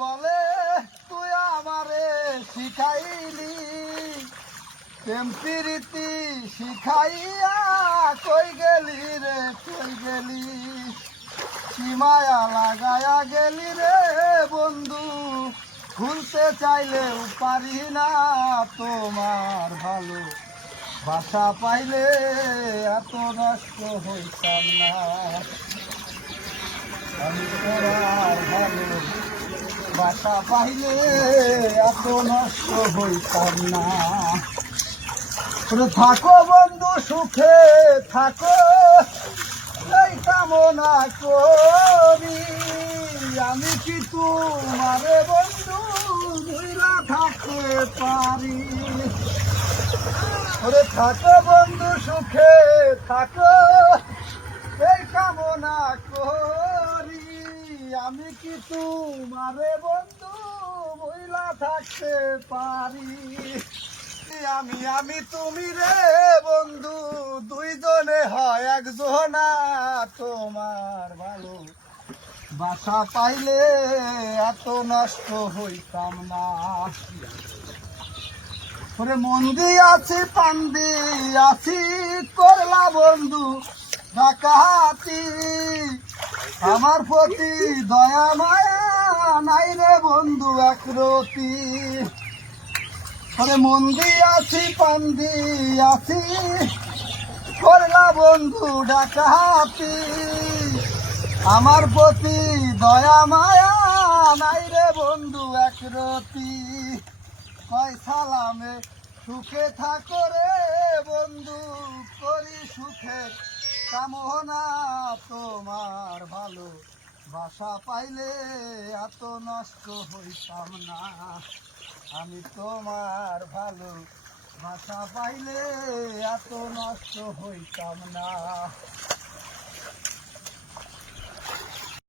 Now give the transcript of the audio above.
বলে তুই আমারে শিখাইলি প্রেম প্রীতি শিখাইয়া কই গেলি রে কই গেলি সীমায়া লাগায়া গেলি রে বন্ধু ভুলতে চাইলেও পারি না তোমার ভালো বাসা পাইলে এত নষ্ট হইতাম না আমি তোমার ভালো বাসা পাইলে এত নষ্ট হইতাম না থাকো বন্ধু সুখে থাকো এই কামনা করি আমি কি তোমারে বন্ধু ভুইলা থাকতে পারি থাকো বন্ধু সুখে থাকো এই কামনা করি আমি কি তোমারে বন্ধু ভুইলা থাকতে পারি আমি তুমি রে বন্ধু দুইজনে হয় একজনা তোমার ভালো বাসা পাইলে এত নষ্ট হইতাম না মন দিয়াছি পান্দি আছি করলা বন্ধু ডাকাতি আমার প্রতি দয়া মায়া নাই রে বন্ধু একরতি মন দিয়াছি পান্দি আছি করলা বন্ধু ডাকাতি আমার প্রতি দয়া মায়া নাই রে বন্ধু একরতি কয় সালামে সুখে থাকো রে বন্ধু করি সুখের কামনা তোমার ভালো বাসা পাইলে এত নষ্ট হইতাম না আমি তোমার ভালো বাসা পাইলে এত নষ্ট হইতাম না।